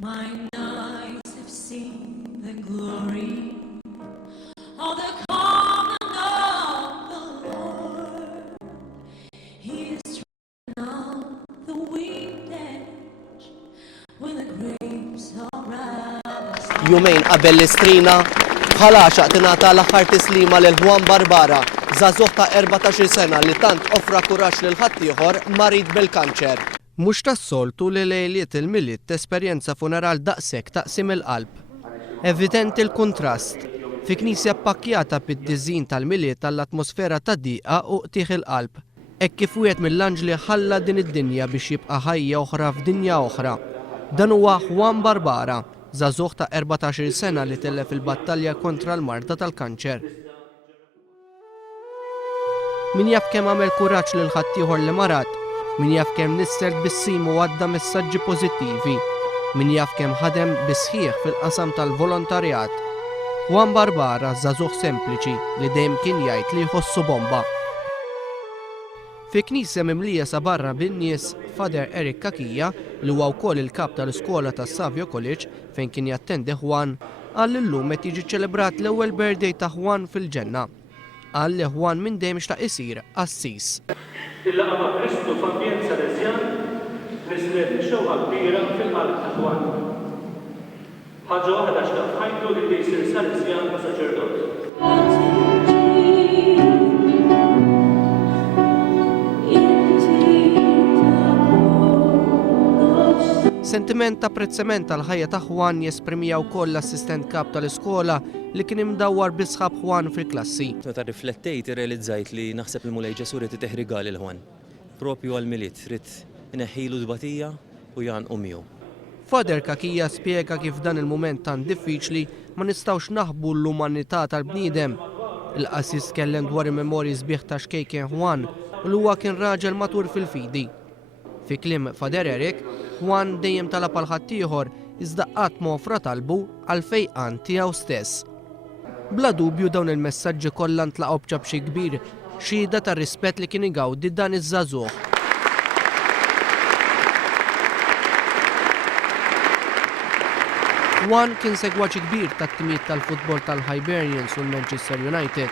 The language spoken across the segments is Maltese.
My eyes have seen the glory of the coming of the Lord. He is on the winged edge when the grapes are ripe. Jumejn qabel l-istrina bħala għaxaq tingħata l-aħħar tislima lil Juan Barbara, żagħżugħ ta' 14 sena li tant offra kuraġġ lil ħaddieħor marid bil-kanċer. Mhux tas-soltu li lejliet il-miliet tesperjenza funeral daqshekk taqsim il-qalb. Evidenti l-kuntrast fi knisja ppakkjata bid-diżin tal-miliet tal-atmosfera ta' diqa u qtieħ il-qalb. Hekk kif wieħed mill-anġli ħalla din id-dinja biex jibqa' ħajja oħra f'dinja oħra. Dan huwa Juan Barbara, żagħżugħ ta' 14 sena li tellef il-battalja kontra l-marda tal-kanċer. Min jaf kemm għamel kuraġġ lil ħaddieħor li marat, min jaf kemm nissert bis-sim u għadda messaġġi pożittivi, min jaf kemm ħadem bisħieħ fil-qasam tal-volontarjat. Juan Barbara żagħżugħ sempliċi li dejjem kien jgħid li jħossu bomba. Fi knisja mimlija sa barra bin-nies, Father Eric Kakija li huwa wkoll il-kap tal-iskola tas-Savio College fejn kien jattendi Juan, qal illum qed jiġi ċċelebrat l-ewwel birthday ta' Juan fil-ġenna. Qal li Juan minn dejjem xtaq isir Assis. Il-laqgħa ma' Kristu f'ambjent Salesjan nislet xewqa kbira fil-qalb ta' Juan. Ħaġa waħda xtaq f'ħajtu li jsir Salesjan u saċerdot. Sentiment ta' apprezzament tal-ħajja ta' Juan jesprimija wkoll l-assistent kap tal-iskola li kien imdawwar bisħab Juan fil-klassi. Meta riflettejt irrealizzajt li naħseb il-Mulej Ġesu rid iteħrigali l-Juan. Propju għall-miliet rid ineħħilu d-batija u janqu miegħu. Father Kakija spjega kif dan il-mument tant diffiċli ma nistgħux naħbu l-umanità tal-bniedem. Il-qassis kellem dwar il-memorji sbieħ ta' xkejken Juan u li huwa kien raġel matur fil-fidi. Fi kliem Father Eric, Juan dejjem talab għal ħaddieħor iżda qatt ma offra talbu għal fejqan tiegħu stess. Bla dubju dawn il-messaġġi kollha ntlaqgħu b'ċabxi kbir, xhieda tar-rispett li kien igawdi dan iż-żagħżugħ. Juan kien segwaċi kbir tat-timijiet tal-futbol tal-Hibernians u l-Manchester United.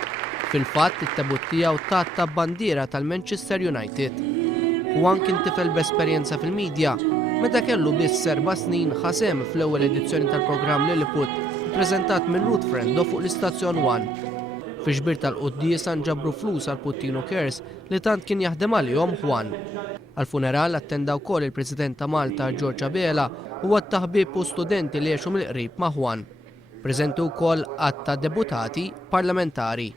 Fil-fatt it-tebut tiegħu tat ta' bandiera tal-Manchester United. Juan kien tifel b'esperjenza fil-medja, meta kellu biss 4 snin ħasem fl-ewwel edizzjoni tal-programm Lilliput ppreżentat minn Ruth Frendo fuq l-Istazzjon 1. Fi ġbir tal-quddies nġabru flus għal Puttino Cares li tant kien jaħdem għalihom Juan. Għal-funeral attenda wkoll il-President ta' Malta George Abela u għat-taħbib u studenti li jgħixu mill-qrib ma' Juan. Preżenti wkoll għadd ta' deputati parlamentari.